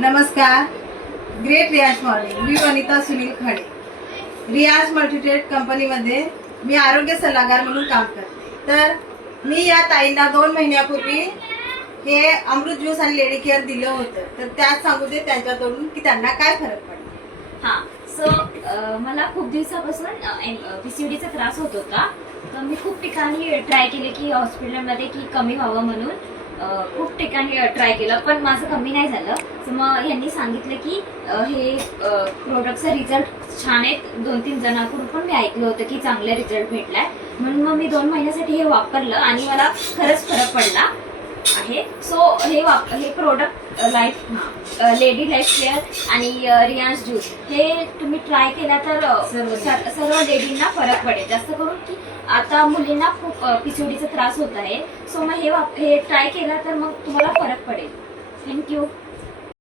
नमस्कार. ग्रेट रियाज मॉर्निंग. मी वनिता सुनील खडे. रियाज मल्टीट्रेड कंपनीमध्ये मी आरोग्य सल्लागार म्हणून काम करते. तर मी या ताईंना 2 महिन्यापूर्वी हे अमृत ज्यूस आणि लेडी केअर दिलं होतं. तर त्यात सांगू दे त्यांच्याकडून की त्यांना काय फरक पडला. हा सो मला खूप दिवसापासून पीसीओडीचा त्रास होत होता. तर मी खूप ठिकाणी ट्राय केले की हॉस्पिटलमध्ये की कमी व्हावं म्हणून खूप ठिकाणी ट्राय केलं, पण माझं कमी नाही झालं. तर मग यांनी सांगितलं की हे प्रोडक्टचा रिझल्ट छान आहे. 2-3 जणांकडून पण मी ऐकलं होतं की चांगले रिझल्ट भेटलाय, म्हणून मग मी 2 महिन्यासाठी हे वापरलं आणि मला खरंच फरक पडला आहे. सो हे प्रोडक्ट लेडी लाईफ केअर आणि रियाज ज्यूस हे तुम्ही ट्राय केला तर सर्व लेडींना फरक पडेल. जास्त करून की आता मुलींना खूप पीसीओडीचा त्रास होत आहे. सो मग हे ट्राय केला तर मग तुम्हाला फरक पडेल. थँक्यू.